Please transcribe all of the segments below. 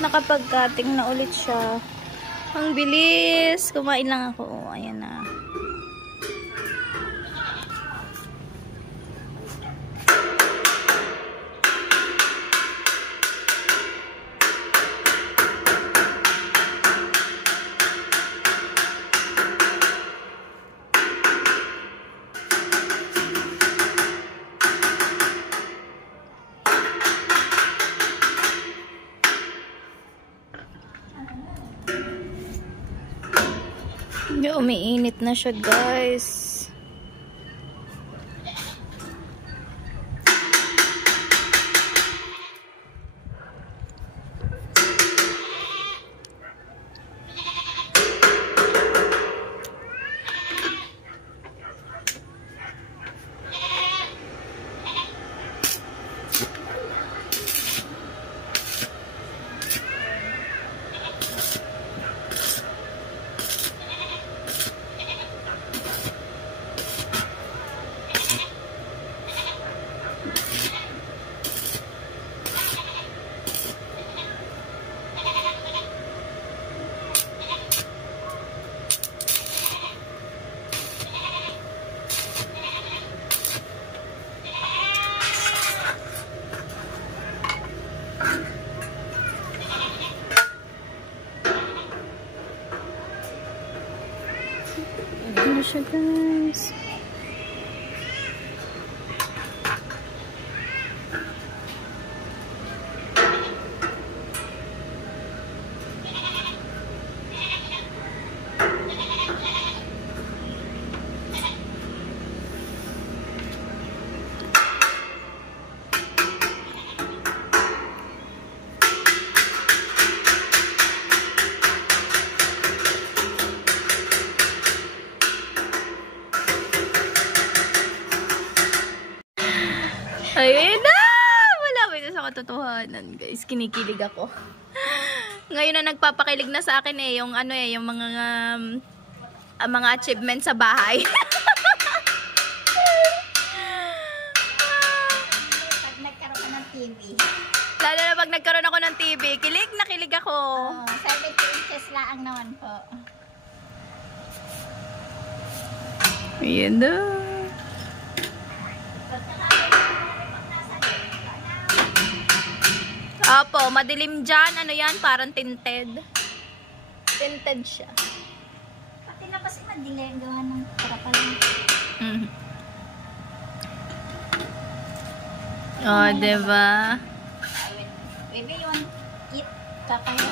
Nakapag-cutting na ulit siya. Ang bilis. Kumain lang ako. Oh, ayan na. Umiinit na siya, guys. Ano siya, guys? Ayun na! Malapit na sa katotohanan, guys. Kinikilig ako. Ngayon na nagpapakilig na sa akin yung ano yung mga achievements sa bahay. Pag nagkaroon ka ng TV. Lalo na pag nagkaroon ako ng TV, kilig na kilig ako. 70 inches lang naman po. Ayan na. Opo, madilim dyan. Ano yan? Parang tinted. Tinted siya. Pati na kasi madilim. Gawa ng parapal. Oh, diba? Baby, you want eat kakayo?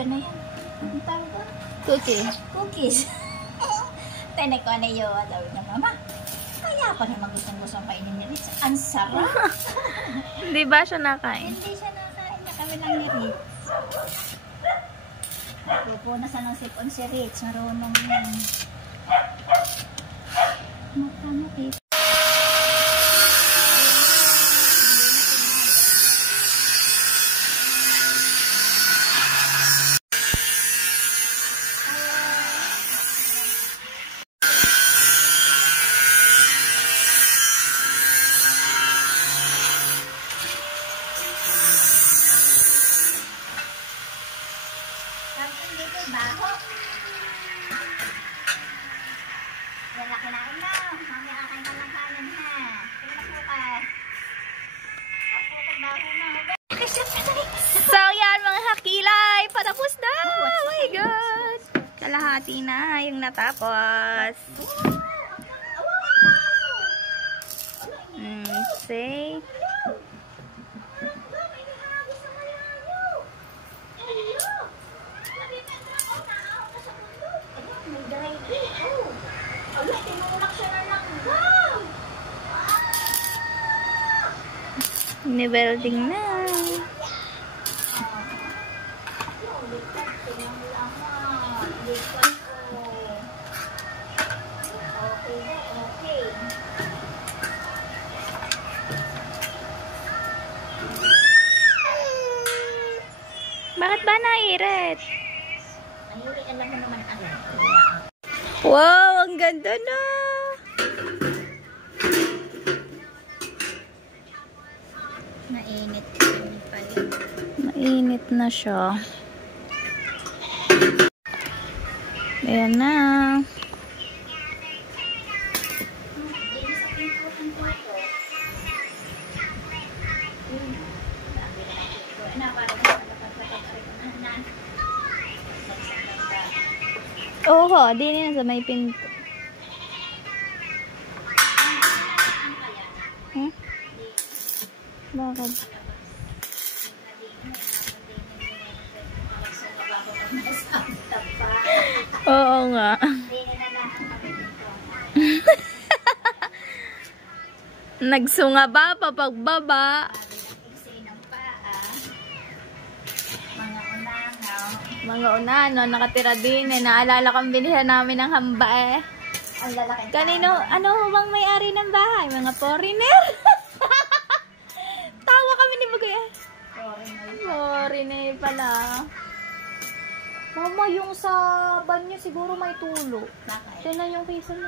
Ano yan? Ang tawag ko? Cookie. Cookies. Tenay ko na yun. Sabi niya, Mama, kaya ako naman gustong-gustong kainin niya. Ang sarap. Hindi ba siya nakain? Hindi siya nakain na kami lang ni Ritz. Pupunasan ng sipon si Ritz. Marunong yun. Makamukit. Baho. Yan na kinain mo. Mami, akain ka lang kanin ha. Kailan baho na. So yan mga hakilay. Patapos na. Oh my God. Kalahati na yung natapos. Say. Ni-welding na. Bakit ba nairit? Ayuri, alam mo naman ang wow, ang ganda na. Mainit. Mainit. Mainit na siya. Ayan na. Oo, di na sa may pinto. Hmm? Bakit? Oo nga. Nagsunga ba papagbaba? Mga unano, nakatira din eh. Naalala kong bilihan namin ng hamba eh. Ang lalaki. Kanino, ano bang may-ari ng bahay? Mga foreigner? Tawa kami ni Bagay. Foreigner pala. Mama, yung sa banyo siguro may tulo. Tignan yung piso na.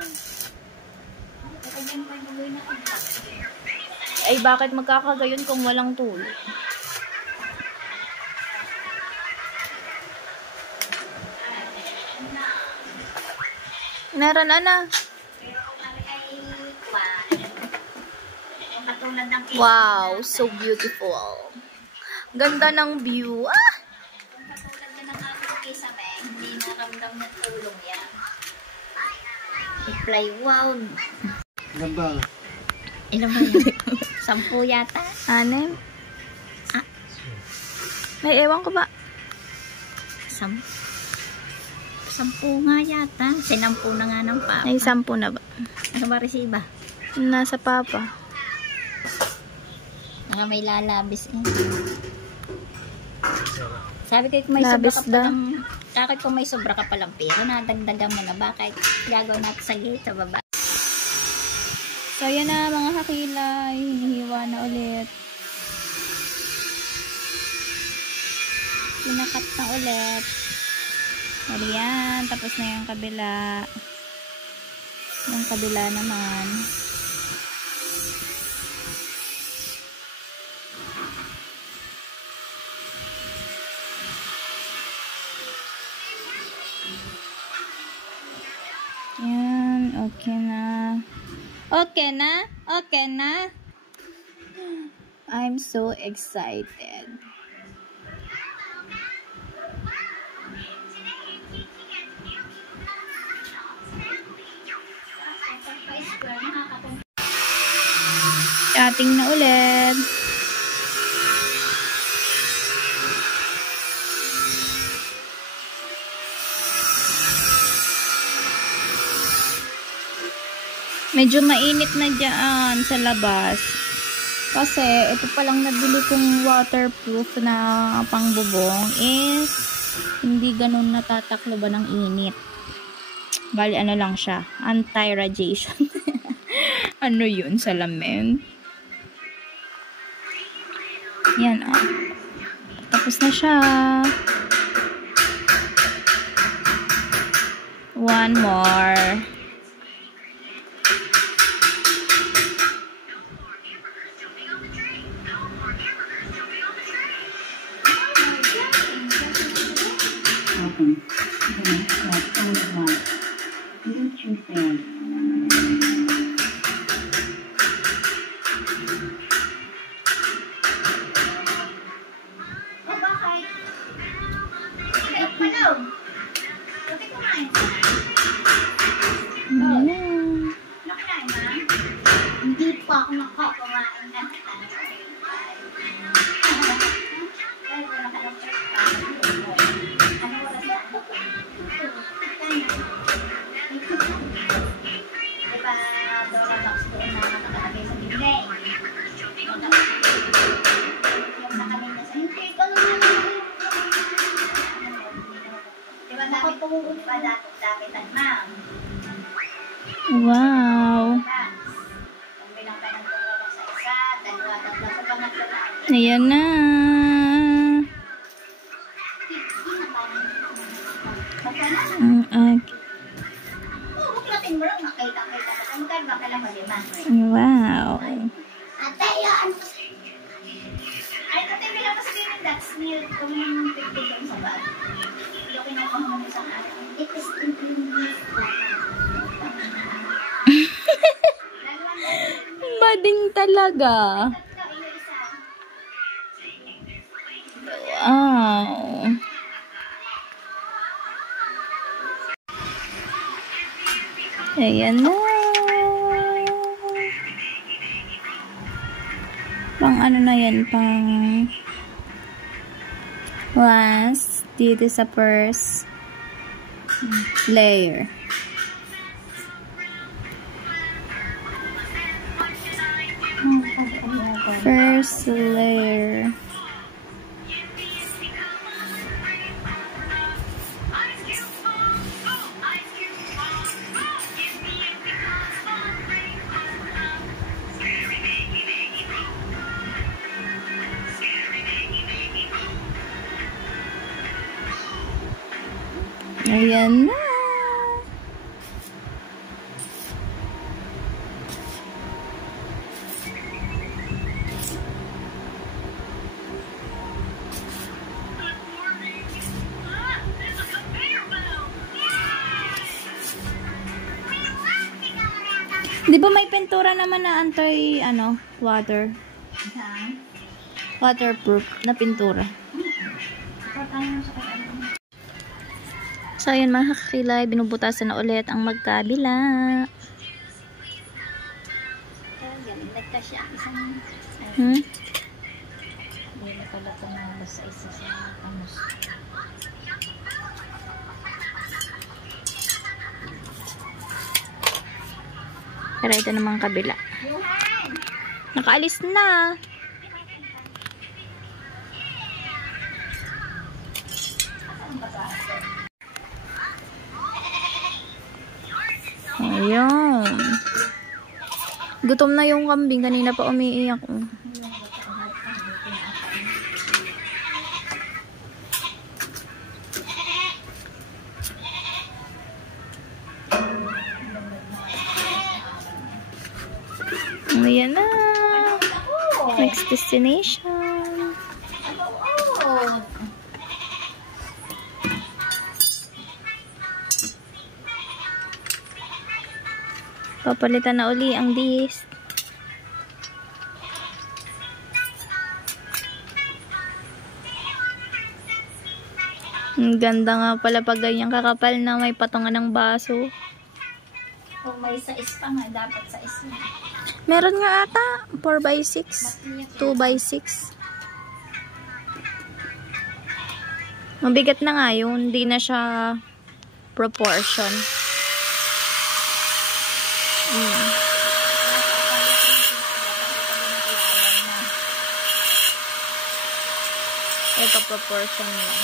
Ay, bakit magkakagayon kung walang tulo? Meron ana. Wow, so beautiful. Ganda ng view. Ah! Kung katulad na ng aking kisame, hindi naramdam ng tulong yan. I-fly, wow. Ilan ba? Ilan ba yun? 10 yata? 6? Ah. May ewan ko ba? 10 nga yata. 10 na nga ng papa. Ay, 10 na ba? Ano ba resiba? Nasa papa. May lalabis eh. Sabi ko kung may Labis sobra ka palang, bakit kung may sobra ka palang pera, nadagdagan mo na, bakit gagawin natin sa gate sa baba? So, yan na mga kakilay. Hinihiwa na ulit. Pinakat na ulit. Ayan, tapos na yung kabila. Yung kabila naman. Yan, okay na. Okay na? Okay na? I'm so excited. Ating na ulit. Medyo mainit na dyan sa labas. Kasi ito palang nabili kong waterproof na pangbubong is hindi ganun natatakloban ng init. Bali ano lang siya, anti-radiation. Ano yun? Salamin? Yan oh. Tapos na siya. One more. Hindi pa ako nakakamain na. Diba, Dora Box doon na nakakalagay sa bibli? Yung nakalagay na sa hindi ko naman. Diba dapat ma'am? Wow. Kung bilang ka ng Dora Box sa isa, dalawa, tatlo sa pangatlo na. Ayan na. Buklatin mo lang, makita-kita ka. Ang karba ka lang malima. Wow. Ate, yan! Ay, ate, bilang pa sabihin ng Dutch Mill. Kung talaga. Wow. Ayan na. Pang ano na yan, pang last, dito sa first layer. First layer. Ayan na. Di ba may pintura naman na anti, water? Waterproof na pintura. So, ayan mga kakilay, binubutasan na ulit ang magkabila. Ganda siya. Isang... Hmm? Hindi na pala tumabas sa isa sa kamus. Pero ito namang kabila. Nakaalis na. Ayun. Gutom na yung kambing. Kanina pa umiiyak. Oh. Ayan na. Next destination. Papalitan na uli ang disc. Ang ganda nga pala pag ganyan kakapal na may patungan ng baso. Kung may sais pa nga, dapat sais na. Meron nga ata 4x6, 2x6. Mabigat na nga yun, hindi na siya proportion. Ito proportion lang.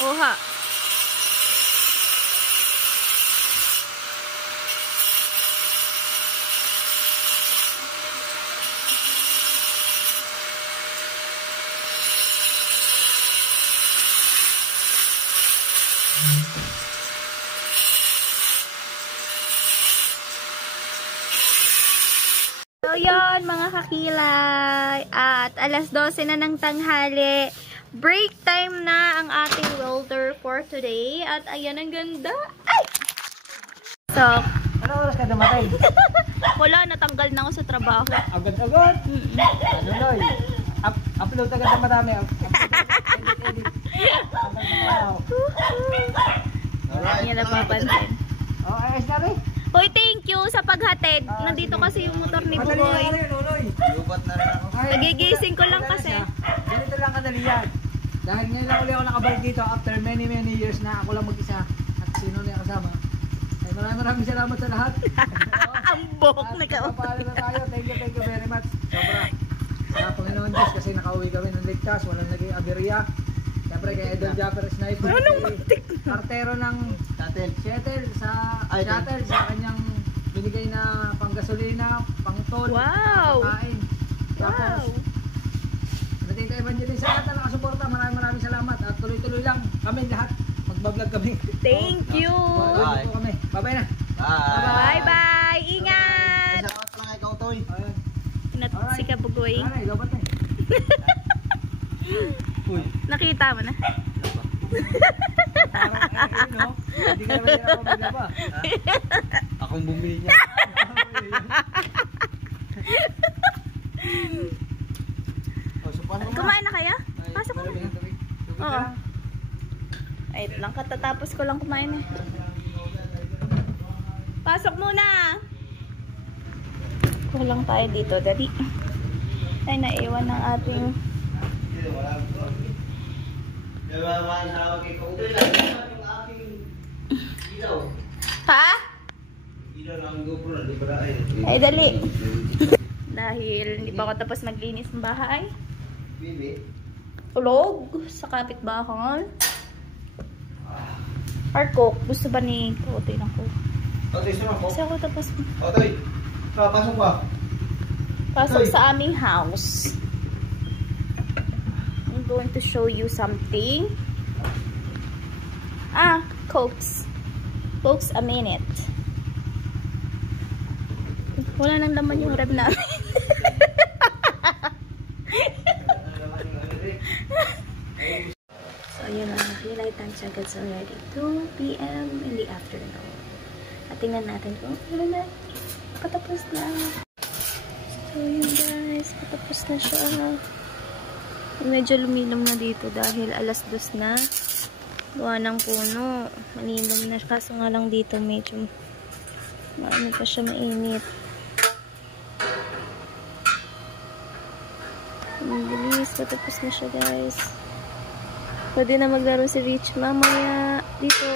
Oha. So yun mga kakilay, at alas 12 na ng tanghali, break time na ang ating welder for today, at ayan ang ganda. Ay! So, Ano oras ka namatay? wala, natanggal na ako sa trabaho. Agad-agad? Ano Loy? Upload agad na madami. Edit. Hindi niya napapansin. Oh, ayos na rin. Hoy, thank you sa paghatid. Nandito kasi yung motor ni Madali Buboy. na rin, Loy. Lubat na rin ako. Nagigising ko lang kasi. Ganito lang kadali yan. Dahil ngayon lang ulit ako nakabalik dito after many years na ako lang mag-isa. At sino na yung kasama. Ay, maraming salamat sa lahat. Ang bok na ka. Papalo na tayo. Thank you very much. Sobra. Sa Panginoon Diyos kasi nakauwi kami ng ligtas. Walang naging aberya. Siyempre kay Idol Japper Sniper. Kartero ng shuttle sa kanyang binigay na panggasolina, pangtol, Wow! pangkain. Tapos, Natita Evangelist sa lahat na nakasuporta. Maraming salamat. At tuloy-tuloy lang kami lahat. Magbablog kami. Thank you! Bye. Kami. Bye-bye na. Bye-bye! Ingat! Shout out lang kay Kautoy. Si Kabugoy. Lobat na. Nakita mo na? Parang no? Hindi ka naman ako maglaba. Akong bumili niya. Kumain na kayo? Pasok mo. Oo. Oo. Ay, ito lang. Katatapos ko lang kumain eh. Pasok muna! Kulang tayo dito. Dali. Ay, naiwan ng ating... Ha? Ay, dali. Dahil hindi pa ako tapos maglinis ng bahay. Tulog sa kapitbahay. Or cook. Gusto ba ni Otoy ng cook? Kasi ako tapos. Otoy, pasok pa. Pasok sa aming house. I'm going to show you something. Cokes. Cokes a minute. Wala nang laman yung reb namin. So, yun na. Highlight time check. It's already 2 p.m. in the afternoon. At tingnan natin kung ano na. Patapos na. So, yun guys. Patapos na siya. Medyo lumilom na dito dahil alas 2 na. Gawa ng puno. Malilom na. Kaso nga lang dito medyo maano pa siya, mainit. Ang bilis. Patapos na siya guys. Pwede na maglaro si Rich mamaya dito.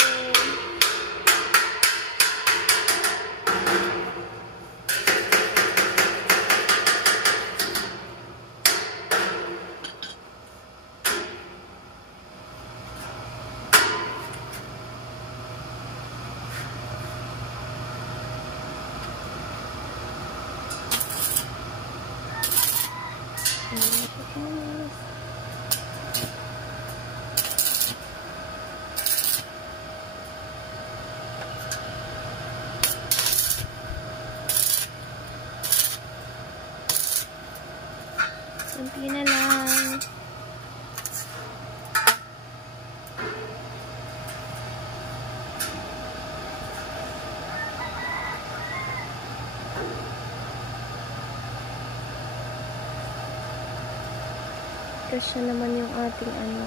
Kunti na lang. Kasi naman yung ating ano.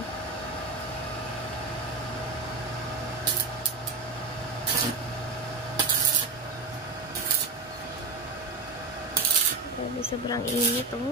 Grabe, sobrang init oh.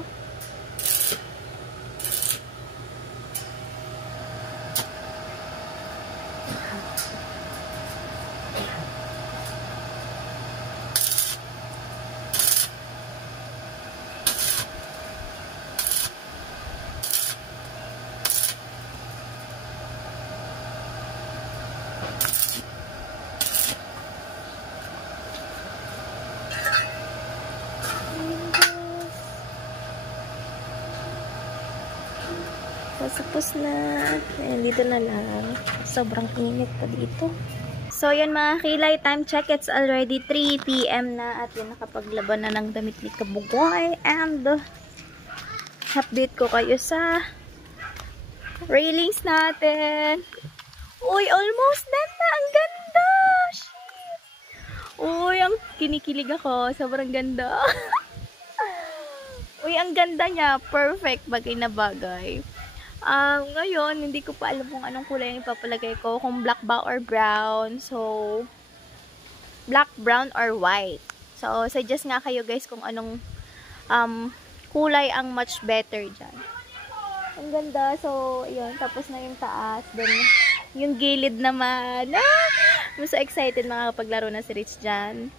Tapos na. Ayan, dito na lang. Sobrang init pa dito. So, yun mga kilay. Time check. It's already 3 p.m. na. At yun, nakapaglaban na ng damit ni Kabugoy. And, update ko kayo sa railings natin. Uy, almost done na. Ang ganda! Shit! Uy, ang kinikilig ako. Sobrang ganda. Uy, ang ganda niya. Perfect. Bagay na bagay. Ngayon, hindi ko pa alam kung anong kulay yung ipapalagay ko. Kung black ba or brown. So, black, brown, or white. So, suggest nga kayo guys kung anong kulay ang much better dyan. Ang ganda. So, yun. Tapos na yung taas. Then, yung gilid naman. I'm so excited makakapaglaro na si Rich dyan.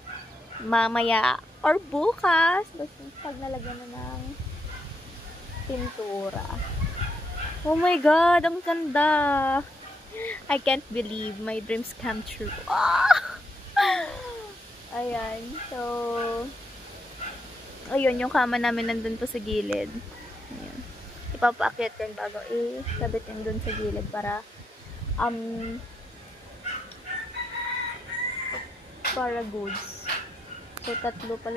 Mamaya or bukas. Basta pag nalagyan na ng pintura. Oh my God, ang ganda. I can't believe my dreams come true. Ayan. So, ayun, yung kama namin nandun po sa gilid. Ayan. Ipapaakyat ko yung bago. Sabit yung dun sa gilid para para goods. So, tatlo pa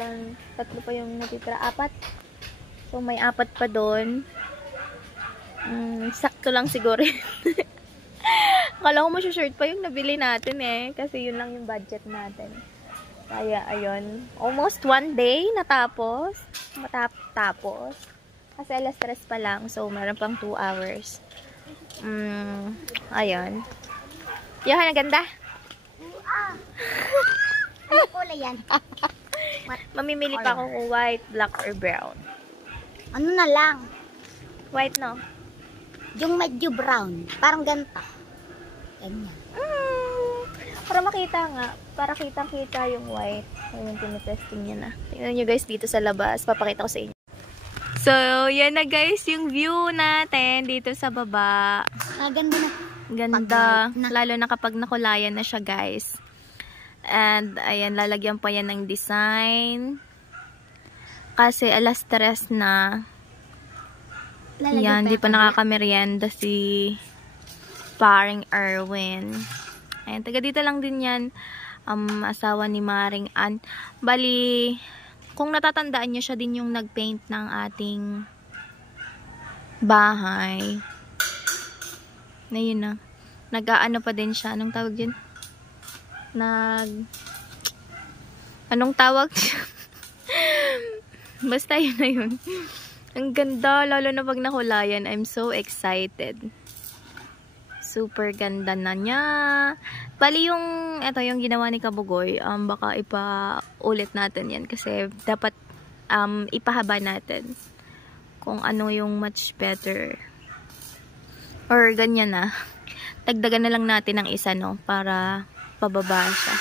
yung natitira. 4. So, may 4 pa dun. Sakto lang siguro. Akala ko masya-short pa yung nabili natin eh. Kasi yun lang yung budget natin. Kaya, ayun. Almost 1 day natapos. Matapos. Kasi alas 3 pa lang. So, meron pang 2 hours. Ayun. Yohan, ang ganda. Ano kulay yan? Mamimili pa ako kung white, black, or brown. Ano na lang? White, no? Yung medyo brown. Parang ganito. Ganyan. Para makita nga. Para kitang-kita yung white. Ayun, tinitesting niya na. Tingnan nyo guys dito sa labas. Papakita ko sa inyo. So, yan na guys yung view natin dito sa baba. Ganda na. Ganda. Lalo na kapag nakulayan na siya guys. And, ayan, lalagyan pa yan ng design. Kasi alas 3 na. Yan, di pa nakakameryenda si paring Erwin. Ayan, taga dito lang din yan. Asawa ni Maring Ann. Bali, kung natatandaan nyo, siya din yung nagpaint ng ating bahay. Na yun na. Nag-aano pa din siya. Anong tawag yun? Anong tawag? Basta yun na yun. Ang ganda, lalo na pag nakulayan. I'm so excited. Super ganda na niya. Bali yung, eto yung ginawa ni Kabugoy, baka ipa-ulit natin yan. Kasi dapat ipahaba natin. Kung ano yung much better. Or ganyan na. Dagdagan na lang natin ng isa, no? Para pababa siya.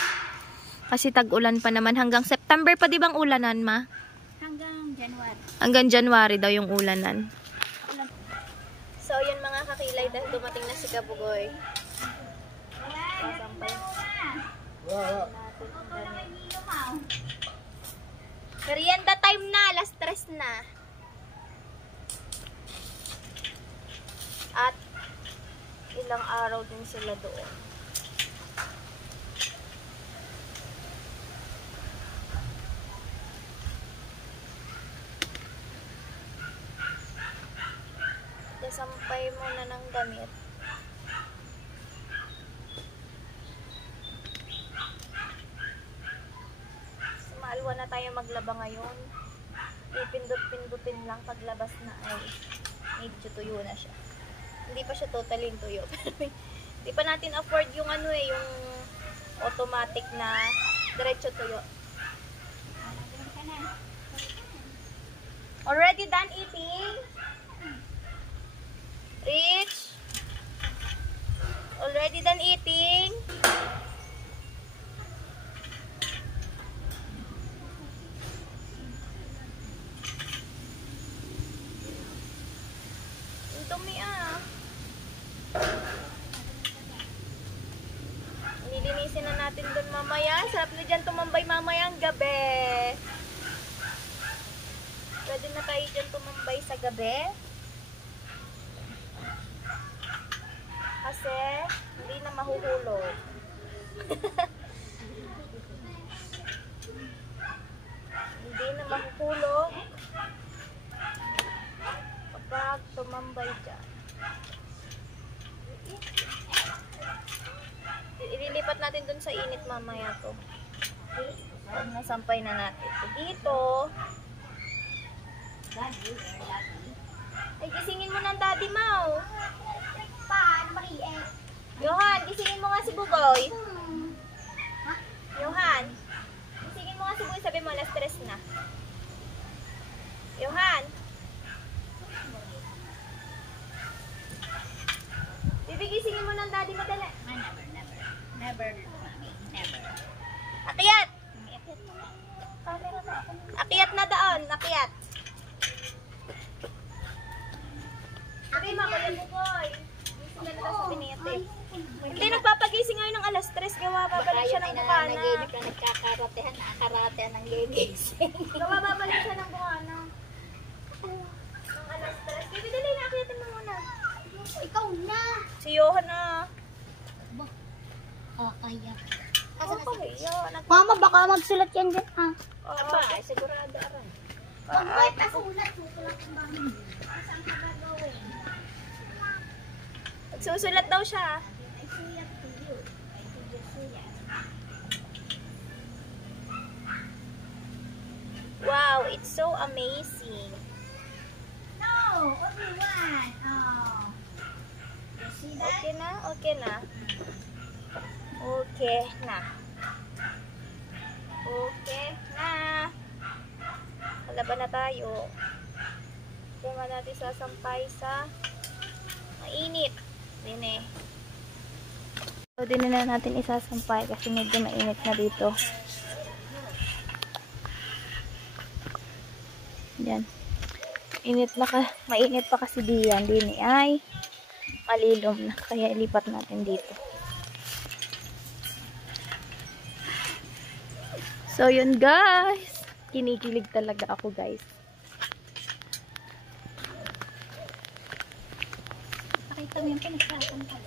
Kasi tag-ulan pa naman. Hanggang September pa, di bang ulanan, ma? Hanggang January. Hanggang January daw yung ulanan. So, yun mga kakilay dahil dumating na si Kabugoy. Sasampay. Merienda time na. Alas 3 na. At ilang araw din sila doon. Sampay muna ng damit. Maalwa na tayo maglaba ngayon. Ipindot-pindutin lang paglabas na ay medyo tuyo na siya. Hindi pa siya totally tuyo. Hindi pa natin afford yung ano eh, yung automatic na diretso tuyo. Already done eating? Rich? Already done eating? Ang dumi ah. Nilinisin na natin doon mamaya. Sarap na dyan tumambay mamaya ang gabi. Pwede na tayo dyan tumambay sa gabi. Kasi hindi na mahuhulog. Hindi na mahuhulog kapag tumambay dyan. Ililipat natin dun sa init mamaya to. Pag nasampay na natin dito. Ay, gisingin mo ng Daddy Mau. Johan, gisingin mo nga si Bugoy. Johan, gisingin mo nga si Bugoy. Sabi mo, alas 3 na. Johan. Bibi, gisingin mo ng Daddy madali. Never. Akyat! Akyat na doon, akyat. Sabi mo, kuya Bugoy. Hindi nagpapagising ngayon ng alas 3. Gawa babalik siya ng bukana. Naginip na nakakaratehan ng gigising. Gawa babalik siya ng bukana. Ng alas 3. Bibi, dali na. Akitin mo muna. Ikaw na. Si Johan na. Kaya. Mama, baka magsulat yan dyan ha. Aba, sigurado aran. Pag-wait na sulat, susulat ang dami. Saan ka gagawin? Magsusulat daw siya. I suyat to you. I did your suyat. Wow, it's so amazing. No, only one. Oh. You see that? Okay na? Okay na. Okay na. Okay na. Kalaban na tayo. Kaya natin sasampay sa mainit. Din eh. So, din na natin isasampay kasi medyo mainit na dito. Yan. Mainit pa kasi diyan. Din eh. Ay, malilom na. Kaya ilipat natin dito. So, yun guys. Kinikilig talaga ako guys. Pakita mo yung pinagsasampay.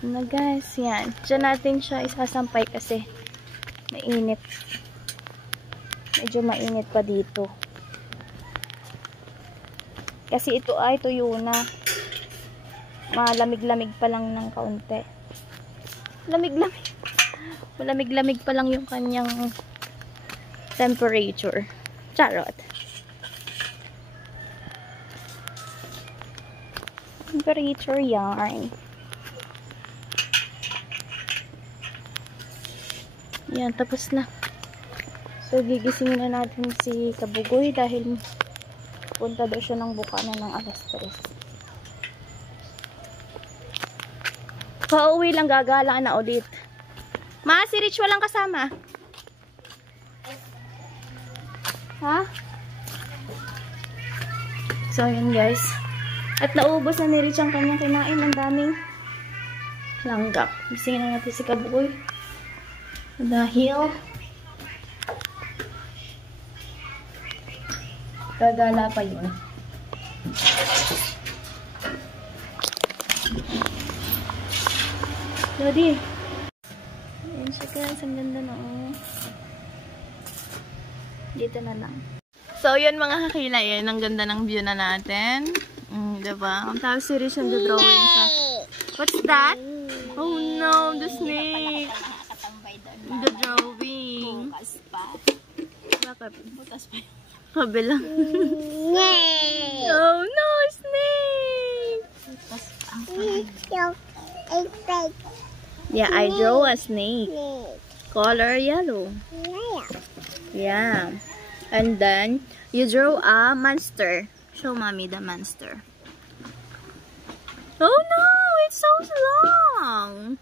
Na guys, yan. Diyan natin siya isasampay kasi mainit. Medyo mainit pa dito. Kasi ito ay tuyo na. Malamig-lamig pa lang ng kaunti. Lamig-lamig. Malamig-lamig pa lang yung kanyang temperature. Charot. Temperature yarn. Yan, tapos na. So, gigisingin na natin si Kabugoy dahil punta daw siya ng bukana ng alas 3. Pauwi lang, gagala na ulit. Ma, si Rich walang kasama. Ha? So, yun guys. At naubos na ni Rich ang kanyang kinain. Ang daming langgam. Gisingin na natin si Kabugoy. Dahil gagala pa yun. Daddy. Ayan siya guys. Ang ganda na oh. Dito na lang. So yun mga kakila. Yan. Ang ganda ng view na natin. Diba? Ang tawag si Rich ang drawing sa. What's that? Oh no, the snake. The drawing. Bukas pa. Bakit? Bukas pa. Kabila. Oh no, snake! Bukas pa. Yeah, I draw a snake. Color yellow. Yeah. And then, you draw a monster. Show mommy the monster. Oh no, it's so long.